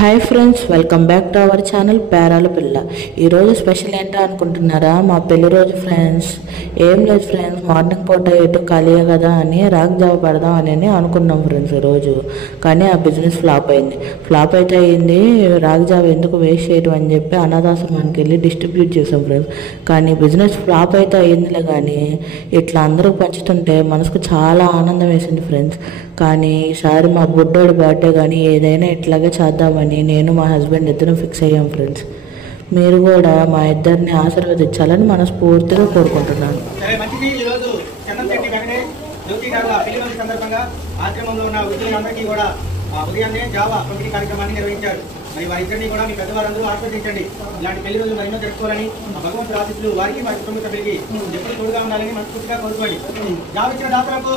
Hi friends, welcome back to our channel Perala పిల్ల. ఈరోజు special ఏంటో అనుకుంటున్నారా? మా పెళ్లి రోజు ఫ్రెండ్స్. ఏం లేదు ఫ్రెండ్స్, మార్నింగ్ పూట ఎటు ఖాళీయే కదా అని రాగి జావ పెడదాం అని అనుకున్నాం ఫ్రెండ్స్ ఈరోజు. కానీ ఆ బిజినెస్ ఫ్లాప్ అయింది. ఫ్లాప్ అయితే అయింది. రాగి జావ ఎందుకు వేస్ట్ చేయడం అని చెప్పి అనాథాశ్రమానికి వెళ్ళి డిస్ట్రిబ్యూట్ చేసాం ఫ్రెండ్స్. కానీ బిజినెస్ ఫ్లాప్ అయితే అయిందిలే, కానీ ఇట్లా అందరూ పంచుతుంటే మనసుకు చాలా ఆనందం వేసింది ఫ్రెండ్స్. కానీ ఈసారి మా బుడ్డోడి బర్త్డే కానీ ఏదైనా ఇట్లాగే చేద్దామని నేను మా హస్బెండ్ ఇద్దరం ఫిక్స్ అయ్యాం ఫ్రెండ్స్. మీరు కూడా మా ఇద్దరిని ఆశీర్వదించాలని మనస్ఫూర్తిగా కోరుకుంటున్నాను. ఉదయాన్నే జావా పంపిణీ కార్యక్రమాన్ని నిర్వహించారు. మరి వారిద్దరిని కూడా మీ పెద్దవారందరూ ఆస్వాదించండి. ఇలాంటి పెళ్లి రోజులు మరెన్నో జరుపుకోవాలని భగవంతుడి ఆశీస్సులు వారికి వారి కుటుంబ సభ్యులకి ఎప్పుడు తోడుగా ఉండాలని మనస్ఫూర్తిగా కోరుకోండి. జావిచ్చిన దాతలకు